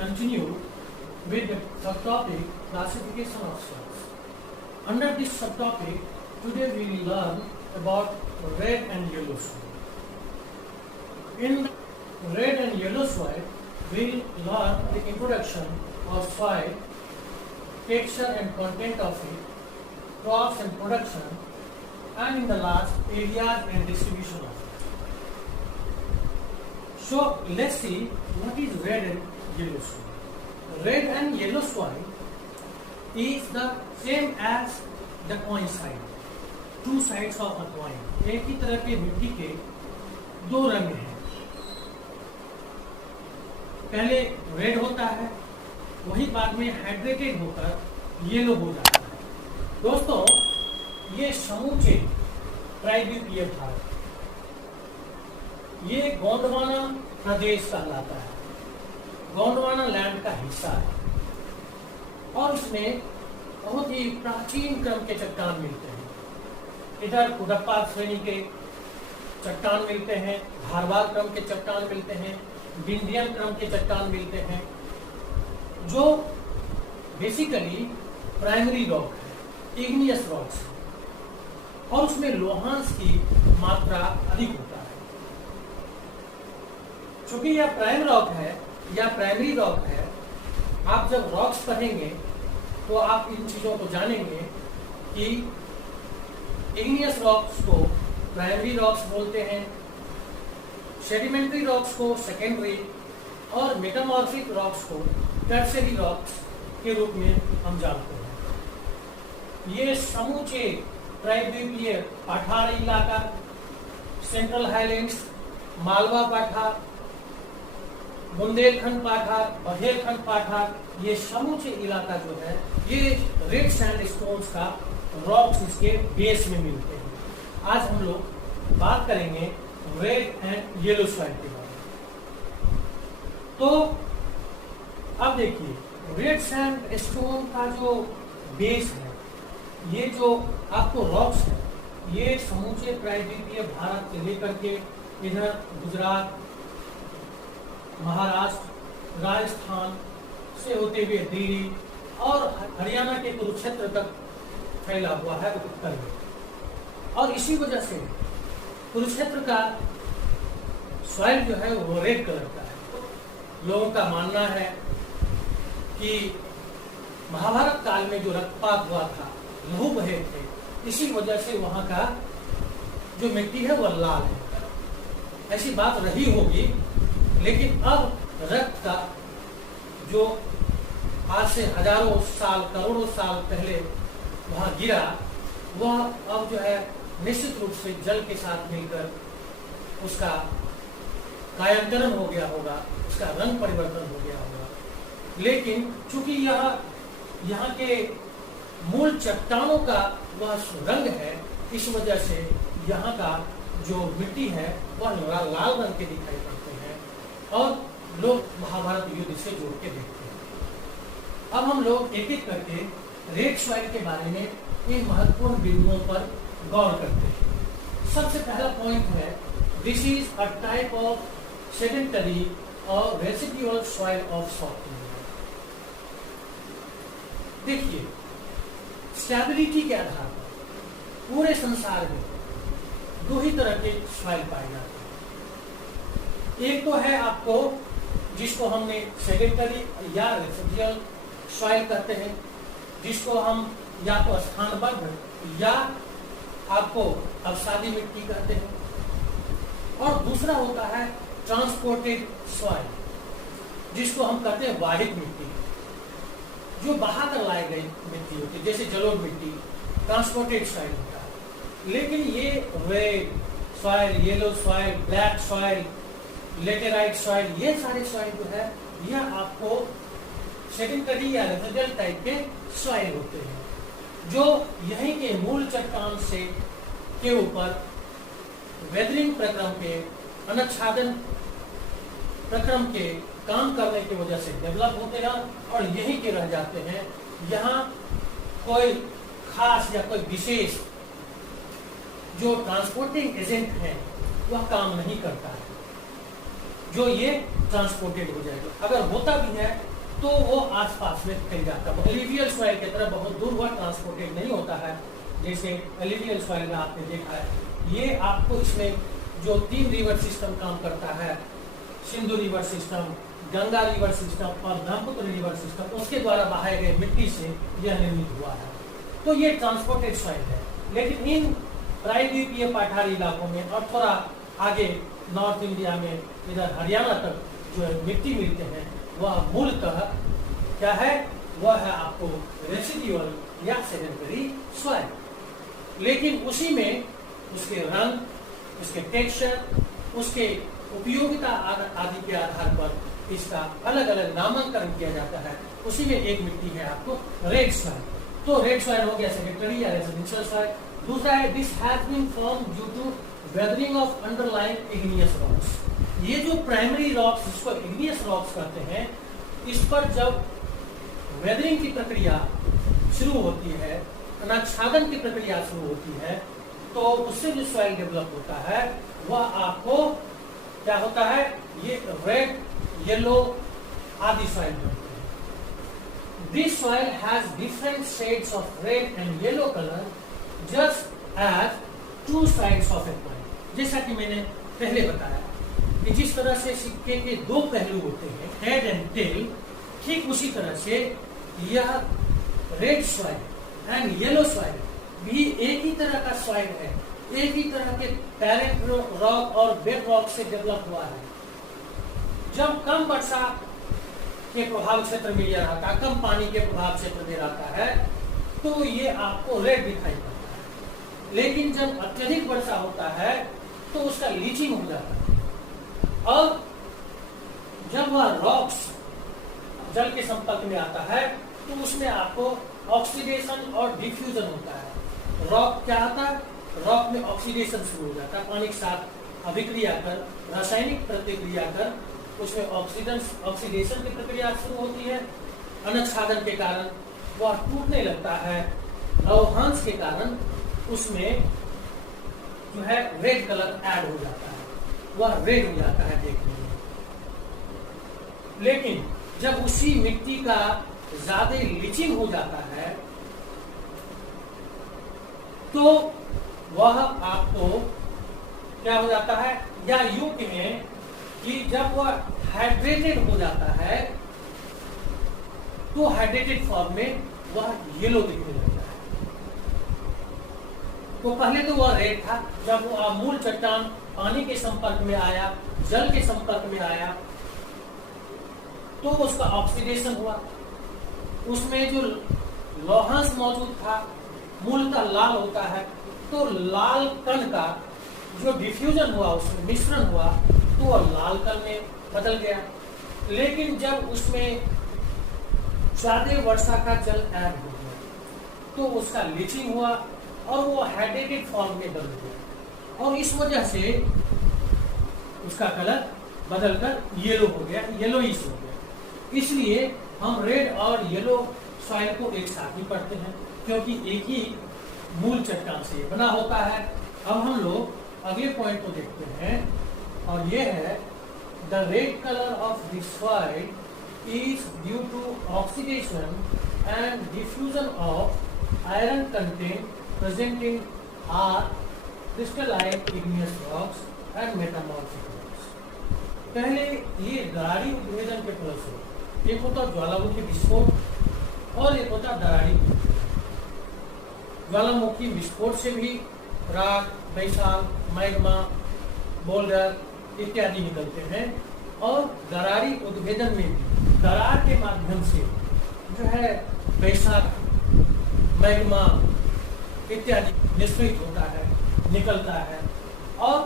continue with the subtopic classification of soils. Under this subtopic, today we will learn about red and yellow soil. In red and yellow soil, we will learn the introduction of soil, texture and content of it, crops and production, and in the last, areas and distribution of it. So let's see what is red and yellow soil. Red and yellow soil is the same as the coin side. Two sides of a coin. एक ही तरह के मिट्टी के दो रंग हैं. पहले red होता है, वही बाद में हाइड्रेटेड होकर येलो हो जाता है. दोस्तों, ये समूचे ट्राइब्यूटियर भारत, ये गोंडवाना प्रदेश कहलाता है, गोंडवाना लैंड का हिस्सा है और इसमें बहुत ही प्राचीन क्रम के चट्टान मिलते हैं. इधर कुडप्पा श्रेणी के चट्टान मिलते हैं, धारवाड़ क्रम के चट्टान मिलते हैं, विंध्यन क्रम के चट्टान मिलते हैं, जो बेसिकली प्राइमरी रॉक है, इग्नियस रॉक्स है और उसमें लोहांश की मात्रा अधिक होता है. चूंकि यह प्राइम रॉक है या प्राइमरी रॉक है, आप जब रॉक्स पढ़ेंगे तो आप इन चीजों को जानेंगे कि इग्नियस रॉक्स को प्राइमरी रॉक्स बोलते हैं, सेडिमेंट्री रॉक्स को सेकेंडरी और मेटामॉर्फिक रॉक्स को टर्शियरी रॉक्स के रूप में हम जानते हैं. ये समूचे ट्राइब्यूटियर पठार इलाका, सेंट्रल हाईलैंड्स, मालवा पठार, बुंदेलखंड पठार, बघेलखंड पठार, ये समूचे इलाका जो है ये रेड सैंडस्टोन्स का रॉक्स इसके बेस में मिलते हैं. आज हम लोग बात करेंगे रेड एंड येलो सॉइल के बारे में. तो अब देखिए, रेड सैंडस्टोन का जो बेस है, ये जो आपको रॉक्स है, ये समूचे ट्राइब्यूटियर भारत से लेकर के इधर गुजरात, महाराष्ट्र, राजस्थान से होते हुए दिल्ली और हरियाणा के कुरुक्षेत्र तक फैला हुआ है उत्तर में. और इसी वजह से कुरुक्षेत्र का सॉइल जो है वो रेड कलर का है. लोगों का मानना है कि महाभारत काल में जो रक्तपात हुआ था, लहू बहे थे, इसी वजह से वहां का जो मिट्टी है वह लाल है. ऐसी बात रही होगी, लेकिन अब रक्त का जो आज से हजारों साल, करोड़ों साल पहले वहां गिरा, वह अब जो है निश्चित रूप से जल के साथ मिलकर उसका कायांतरण हो गया होगा, उसका रंग परिवर्तन हो गया होगा. लेकिन चूंकि यहाँ के मूल चट्टानों का वह रंग है, इस वजह से यहाँ का जो मिट्टी है वह लाल रंग के दिखाई पड़ते हैं और लोग महाभारत युद्ध से जोड़ के देखते हैं. अब हम लोग एक एक करके रेड सॉइल के बारे में इन महत्वपूर्ण बिंदुओं पर गौर करते हैं. सबसे पहला पॉइंट है, this is a type of sedentary और residual soil of South India. देखिए, स्टेबिलिटी के आधार पर पूरे संसार में दो ही तरह के सॉइल पाए जाते हैं. एक तो है आपको जिसको हमने सेडेंटरी या रेसिडुअल सॉइल कहते हैं, जिसको हम या तो स्थानबद्ध या आपको अवसादी मिट्टी कहते हैं. और दूसरा होता है ट्रांसपोर्टेड सॉइल, जिसको हम कहते हैं वाहिक मिट्टी, जो बहाकर लाई गई मिट्टी होती है, जैसे जलोढ़ मिट्टी ट्रांसपोर्टेड सॉइल होता है. लेकिन ये red soil, yellow soil, black soil, laterite soil, ये सारे सॉइल जो है यह आपको सेकेंडरी या रेसिडुअल टाइप के सॉइल होते हैं, जो यहीं के मूल चट्टान से के ऊपर वेदरिंग प्रक्रम के, अनच्छादन प्रक्रम के काम करने की वजह से डेवलप होते हैं और यहीं के रह जाते हैं. यहाँ कोई खास या कोई विशेष जो ट्रांसपोर्टिंग एजेंट है वह काम नहीं करता है, जो ये ट्रांसपोर्टेड हो जाएगा. अगर होता भी है तो वो आसपास में फैल जाता है। एलिवियल सॉइल की तरह बहुत दूर वह ट्रांसपोर्टेड नहीं होता है, जैसे एलिवियल सॉइल में आपने देखा है। ये आपको इसमें जो 3 रिवर सिस्टम काम करता है, Sindhu river system, Ganga river system और ब्रह्मपुत्र रिवर सिस्टम, उसके द्वारा बहाए गए मिट्टी से यह निर्मित हुआ है। तो ये ट्रांसपोर्टेड सॉइल है। लेकिन इन प्रायद्वीपीय पठारी इलाकों में और थोड़ा आगे नॉर्थ इंडिया में इधर हरियाणा तक जो मिट्टी मिलते हैं वह मूलतः क्या है, वह है आपको रेसिडुअल या सेडेंटरी सॉइल। लेकिन उसी में उसके रंग, उसके टेक्सचर, उसके उपयोगिता आदि के आधार पर इसका अलग अलग नामांकन किया जाता है। उसी में एक मिट्टी है आपको रेड सॉइल। तो रेड सॉइल हो गया सेकेंडरी या रेजिडेंशियल सॉइल। दूसरा है this has been form due to weathering of underlying igneous rocks. ये जो प्राइमरी रॉक्स जिसको इग्नियस रॉक्स कहते हैं, इस पर जब वेदरिंग की प्रक्रिया शुरू होती है, अनाच्छादन की प्रक्रिया शुरू होती है, तो उससे जो सॉइल डेवलप होता है वह आपको क्या होता है, ये रेड, येलो आदि सॉइल बनते हैं। This soil has different shades of red and yellow colour just as 2 sides of a coin. जैसा कि मैंने पहले बताया कि जिस तरह से सिक्के के 2 पहलू होते हैं, हेड एंड टेल, ठीक उसी तरह से यह red soil and yellow soil भी एक ही तरह का सॉइल है, एक ही तरह के पैरेंट रॉक और बेड रॉक से डेवलप हुआ है। जब कम वर्षा के प्रभाव क्षेत्र में यह रहता, कम पानी के प्रभाव क्षेत्र में रहता है, तो ये आपको रेड दिखाई पड़ता है। लेकिन जब अत्यधिक वर्षा होता है तो उसका लीचिंग हो जाता है, और जब वह रॉक्स जल के संपर्क में आता है तो उसमें आपको ऑक्सीडेशन और डिफ्यूजन होता है। रॉक क्या आता है, रॉक में ऑक्सीडेशन शुरू हो जाता है, पानी के साथ अभिक्रिया कर, रासायनिक प्रतिक्रिया कर उसमें ऑक्सीडेशन की प्रक्रिया शुरू होती है। अनाच्छादन के कारण वह टूटने लगता है, लौहांश के कारण उसमें जो है रेड कलर ऐड हो जाता है, वह रेड हो जाता है देखने में। लेकिन जब उसी मिट्टी का ज्यादा लीचिंग हो जाता है तो वह आपको क्या हो जाता है, या यूं कहें कि जब वह हाइड्रेटेड हो जाता है तो हाइड्रेटेड फॉर्म में वह येलो दिखने लगता है। तो पहले तो वह रेड था, जब वो मूल चट्टान पानी के संपर्क में आया, जल के संपर्क में आया, तो उसका ऑक्सीडेशन हुआ, उसमें जो लौहांश मौजूद था मूलतः लाल होता है, तो लाल कण का जो डिफ्यूजन हुआ, उसमें मिश्रण हुआ, तो वह लाल कण में बदल गया। लेकिन जब उसमें ज्यादा वर्षा का जल ऐड हो गया तो उसका लीचिंग हुआ और वो हाइड्रेटेड फॉर्म में बदल गया, और इस वजह से उसका कलर बदलकर येलो हो गया, येलोइश हो गया। इसलिए हम रेड और येलो सॉइल को एक साथ ही पढ़ते हैं, क्योंकि एक ही मूल चट्टान से बना होता है। अब हम लोग अगले पॉइंट को देखते हैं, और ये है the red colour of the soil is due to oxidation and diffusion of iron content present in are crystalline igneous rocks and metamorphic rocks. पहले ये दरारी उद्भेदन के फल से, एक होता ज्वालामुखी विस्फोट और एक होता दरारी उद्भेदन। ज्वालामुखी विस्फोट से भी राख, बैसाख, मैग्मा, बोल्डर इत्यादि निकलते हैं, और दरारी उद्भेदन में भी दरार के माध्यम से जो है बैसाख, मैग्मा इत्यादि निष्क्रित होता है, निकलता है। और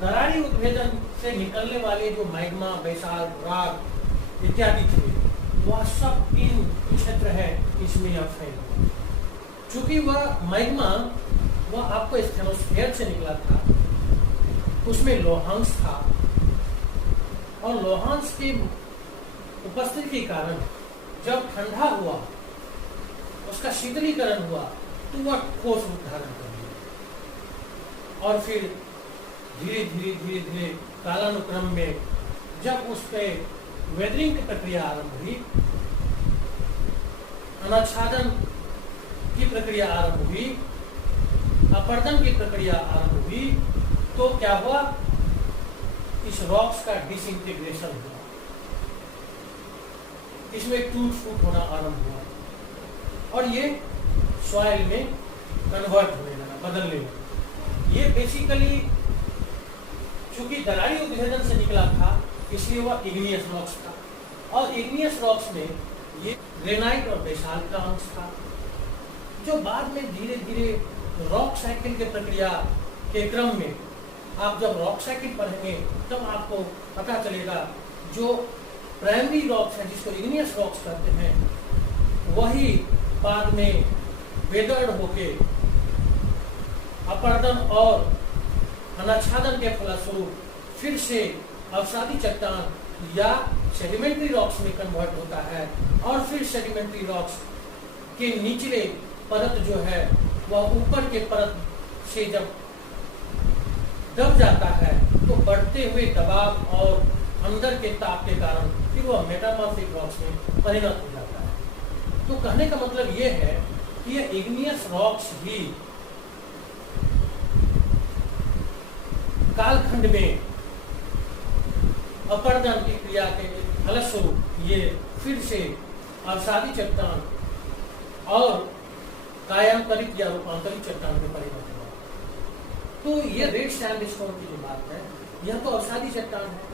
दरारी उद्भेदन से निकलने वाले जो मैग्मा, बैसाल्ट, राख इत्यादि थे, वह सब 3 क्षेत्र है इसमें यह फैल। चूंकि वह मैग्मा वह आपको स्टेनोस्फेयर से निकला था, उसमें लोहांश था, और लोहांश की उपस्थिति के कारण जब ठंडा हुआ, उसका शीतलीकरण हुआ, तो वह ठोस रूप धारण कर लिया, और फिर धीरे धीरे धीरे धीरे कालानुक्रम में जब उस पे वेदरिंग की प्रक्रिया आरंभ हुई, अनाच्छादन की प्रक्रिया आरंभ हुई, अपर्दन की प्रक्रिया आरंभ हुई, तो क्या हुआ, इस रॉक्स का डिसइंटीग्रेशन हुआ, इसमें टूट फूट होना आरंभ हुआ और ये सॉइल में कन्वर्ट होने लगा, बदलने लगा। ये बेसिकली चूंकि दरारी उपभेदन से निकला था, इसलिए वह इग्नियस रॉक्स था और इग्नियस रॉक्स में ये ग्रेनाइट और बेसाल्ट का अंश था, जो बाद में धीरे धीरे रॉक साइकिल की प्रक्रिया के क्रम में, आप जब रॉक साइकिल पढ़ेंगे तब आपको पता चलेगा, जो प्राइमरी रॉक्स हैं जिसको इग्नियस रॉक्स कहते हैं, वही बाद में वेदर्ड होके अपर्दन और अनाच्छादन के फलस्वरूप फिर से अवसादी चट्टान या सेडिमेंट्री रॉक्स में कन्वर्ट होता है और फिर सेडिमेंट्री रॉक्स के निचले परत जो है वह ऊपर के परत से जब दब जाता है तो बढ़ते हुए दबाव और अंदर के ताप के कारण फिर वह मेटामॉर्फिक रॉक्स में परिणत हो जाता है। तो कहने का मतलब यह है कि यह इग्नियस रॉक्स ही कालखंड में अपर्दन की क्रिया के फलस्वरूप ये फिर से अवसादी चट्टान और कायांतरित या रूपांतरित चट्टान में परिणत हुआ। तो ये रेड सैंडस्टोन की जो बात है, यह तो अवसादी चट्टान है,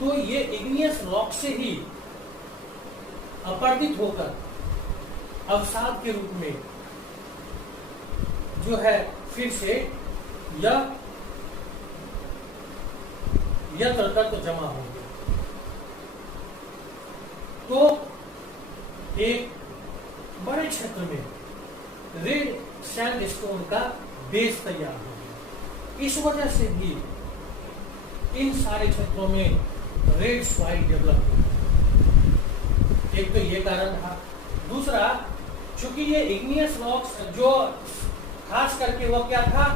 तो ये इग्नियस रॉक से ही अपर्दित होकर अवसाद के रूप में जो है फिर से यत्र तत्र जमा हो गया। तो एक बड़े क्षेत्र में रेड सैंडस्टोन का बेस तैयार हो गया। इस वजह से भी इन सारे क्षेत्रों में रेड सॉइल डेवलप हुआ। एक तो ये कारण था, दूसरा चूंकि ये इग्नियस रॉक्स जो खास करके वह क्या था,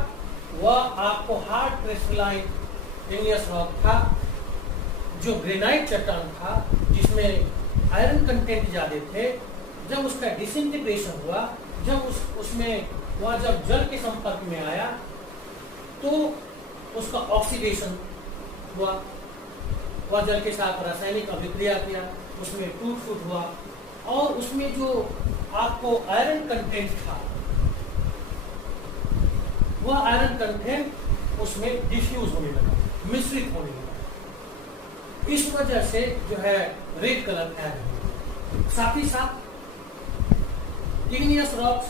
वह आपको हार्ड क्रिस्टलाइन इग्नियस रॉक था, जो ग्रेनाइट चट्टान था जिसमें आयरन कंटेंट ज्यादा थे। जब उसका डिसइंटीग्रेशन हुआ, जब उसमें वह जब जल के संपर्क में आया तो उसका ऑक्सीडेशन हुआ, वह जल के साथ रासायनिक अभिक्रिया किया, उसमें टूट फूट हुआ और उसमें जो आपको आयरन कंटेंट था वह आयरन कंटेंट उसमें डिफ्यूज होने लगा, मिश्रित होने लगा। इस वजह से जो है रेड कलर ऐड हुआ। साथ ही साथ इग्नियस रॉक्स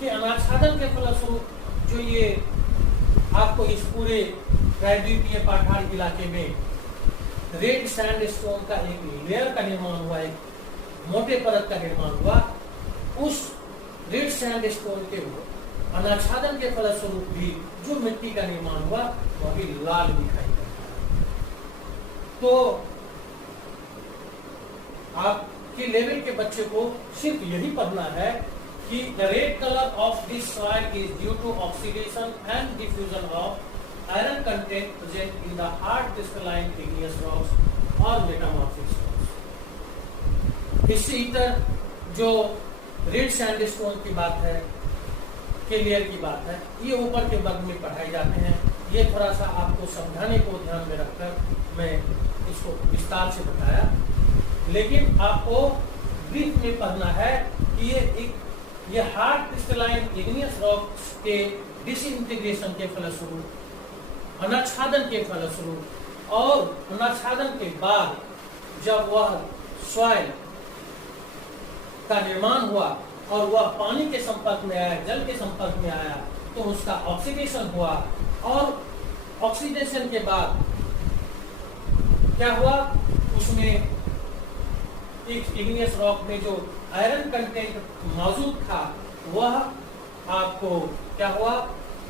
के अनाच्छादन के फलस्वरूप जो ये आपको इस पूरे प्रायद्वीपीय पठार इलाके में रेड सैंडस्टोन का एक लेयर का निर्माण हुआ, एक मोटे परत का निर्माण हुआ, उस रेड सैंडस्टोन के अनाच्छादन के फलस्वरूप भी जो मिट्टी का निर्माण हुआ वह भी लाल दिखाई देता है। तो आपके लेवल के बच्चे को सिर्फ यही पढ़ना है कि the red color of this soil is due to oxidation and diffusion of iron content present in the hard crystalline igneous rocks or metamorphic rocks। इससे इतर जो रेड सैंडस्टोन की बात है, के लेयर की बात है, ये ऊपर के वर्ग में पढ़ाए जाते हैं। ये थोड़ा सा आपको समझाने को ध्यान में रखकर मैं इसको विस्तार से बताया, लेकिन आपको ब्रीफ में पढ़ना है कि ये हार्ड क्रिस्टलाइन इग्नियस रॉक्स के डिसइंटीग्रेशन के फलस्वरूप, अनाच्छादन के फलस्वरूप और अनाच्छादन के बाद जब वह सॉइल का निर्माण हुआ और वह पानी के संपर्क में आया, जल के संपर्क में आया, तो उसका ऑक्सीडेशन हुआ और ऑक्सीडेशन के बाद क्या हुआ, उसमें एक इग्नियस रॉक में जो आयरन कंटेंट मौजूद था वह आपको क्या हुआ,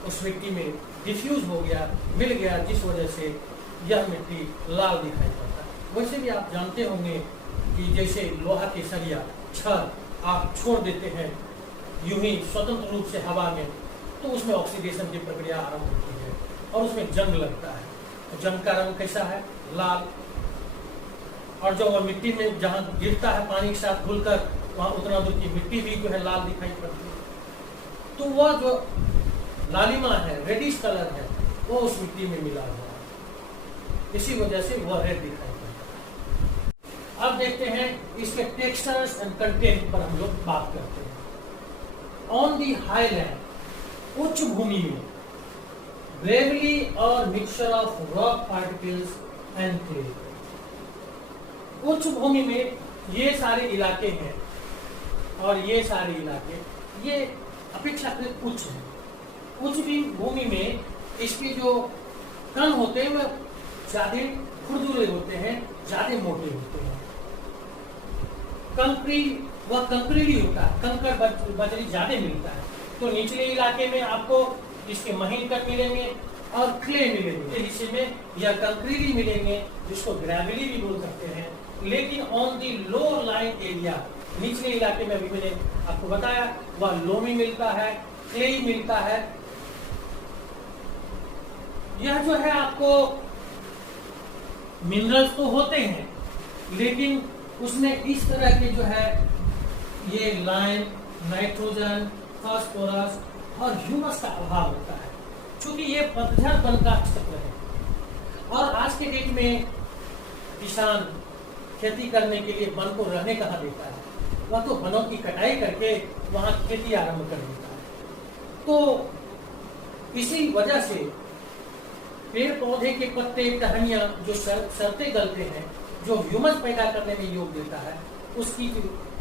उस मिट्टी में डिफ्यूज हो गया, मिल गया, जिस वजह से यह मिट्टी लाल दिखाई पड़ता है। वैसे भी आप जानते होंगे कि जैसे लोहा के सरिया छड़ आप छोड़ देते हैं यूं ही स्वतंत्र रूप से हवा में, तो उसमें ऑक्सीडेशन की प्रक्रिया आरंभ होती है और उसमें जंग लगता है। जंग का रंग कैसा है, लाल। और जो वह मिट्टी में जहाँ गिरता है पानी के साथ घुलकर, वहाँ उतना दूर की मिट्टी भी जो है लाल दिखाई पड़ती है। तो वह जो लालिमा है, रेडिश कलर है, वो उस मिट्टी में मिला हुआ है, इसी वजह से वह रेड दिखाई पड़ता है। अब देखते हैं इसके टेक्सचर्स एंड कंटेंट पर हम लोग बात करते हैं। ऑन दी हाईलैंड, उच्च भूमि में, ग्रेवली और mixture of rock particles and clay. उच्च भूमि में ये सारे इलाके हैं, और ये सारे इलाके ये अपेक्षाकृत उच्च है। उच्च भूमि में इसके जो कण होते हैं वह ज्यादा खुरदुरे होते हैं, ज्यादा मोटे होते हैं। वह कंकरीली होता है, कंकड़ बजरी ज्यादा मिलता है। तो निचले इलाके में आपको इसके महीन कट मिलेंगे और क्ले मिलेंगे, हिस्से में या कंकरीली मिलेंगे, जिसको ग्रेविली भी बोल सकते हैं। लेकिन on the lower line area, निचले इलाके में अभी मैंने आपको बताया, वह लोमी मिलता है, क्ले मिलता है। यह जो है आपको मिनरल्स तो होते हैं, लेकिन उसमें इस तरह के जो है ये लाइम, नाइट्रोजन, फास्फोरस और ह्यूमस का अभाव होता है, क्योंकि ये पतझड़ वन का क्षेत्र है। और आज के डेट में किसान खेती करने के लिए वन को रहने कहाँ देता है, वह तो वनों की कटाई करके वहां खेती आरंभ कर देता है। तो इसी वजह से पेड़ पौधे के पत्ते, टहनियां जो सरते गलते हैं, जो ह्यूमस पैदा करने में योग देता है,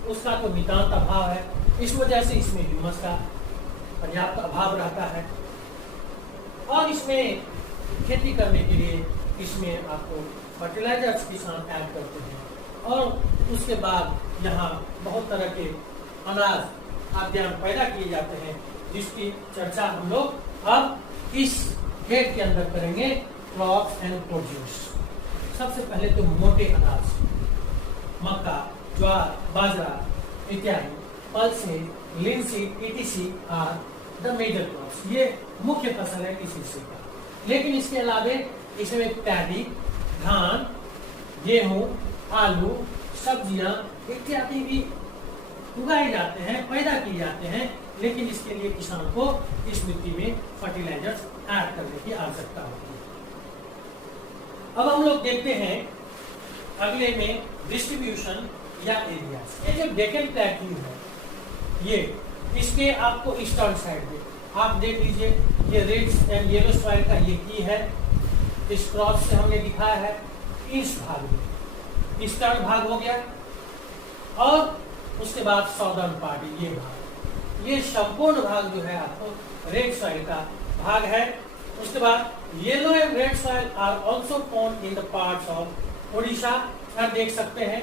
उसका तो नितांत अभाव है। इस वजह से इसमें ह्यूमस का पर्याप्त अभाव रहता है। और इसमें खेती करने के लिए इसमें आपको फर्टिलाइजर्स किसान ऐड करते हैं। और उसके बाद यहाँ बहुत तरह के अनाज खाद्यान्न पैदा किए जाते हैं, जिसकी चर्चा हम लोग अब इस हेड के अंदर करेंगे, क्रॉप्स एंड प्रोड्यूस। सबसे पहले तो मोटे अनाज, मक्का, ज्वार, बाजरा इत्यादि, pulses, linseed, ETC are the major crops. ये मुख्य फसल है इस हिस्से का। लेकिन इसके अलावा इसमें पैडी, धान, गेहूं, आलू, सब्जियां इत्यादि भी उगाए जाते हैं, पैदा किए जाते हैं। लेकिन इसके लिए किसान को इस मिट्टी में फर्टिलाइजर्स ऐड करने की आवश्यकता होती है। अब हम लोग देखते हैं अगले में डिस्ट्रीब्यूशन या एरियाज। ये जो डेक्कन प्लेट्यू है, ये इसके आपको ईस्टर्न साइड में आप देख लीजिए, ये रेड एंड येलो सॉइल का ये की है। इस क्रॉस से हमने दिखाया है इस भाग में, ईस्टर्न भाग हो गया। और उसके बाद साउदर्न पार्ट, ये भाग, ये संपूर्ण भाग जो है आपको रेड सॉइल का भाग है। उसके बाद yellow and red soil are also found in the parts of Odisha, आप देख सकते हैं।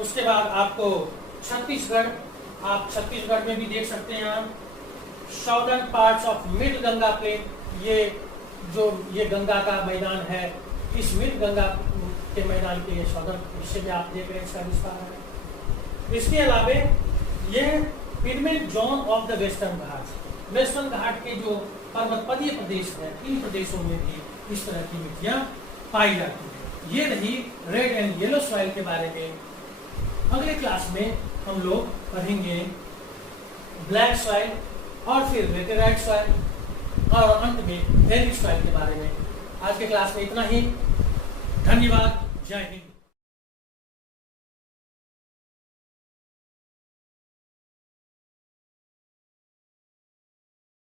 उसके बाद आपको छत्तीसगढ़, आप छत्तीसगढ़ में भी देख सकते हैं। आप southern parts of mid Ganga plain, ये गंगा का मैदान है, इस मिड गंगा के मैदान के ये साउदर्न हिस्से में आप देख रहे हैं, इसका विस्तार है। इसके अलावा यह pigment zone of the Western Ghat, Western Ghat के जो पर्वतपदीय प्रदेश है, इन प्रदेशों में भी इस तरह की मिट्टियां पाई जाती है। ये रही रेड एंड येलो सॉइल के बारे में। अगले क्लास में हम लोग पढ़ेंगे ब्लैक सॉइल और फिर लेटेराइट सॉइल और अंत में हेरिक सॉइल के बारे में। आज के क्लास में इतना ही। धन्यवाद। जय हिंद।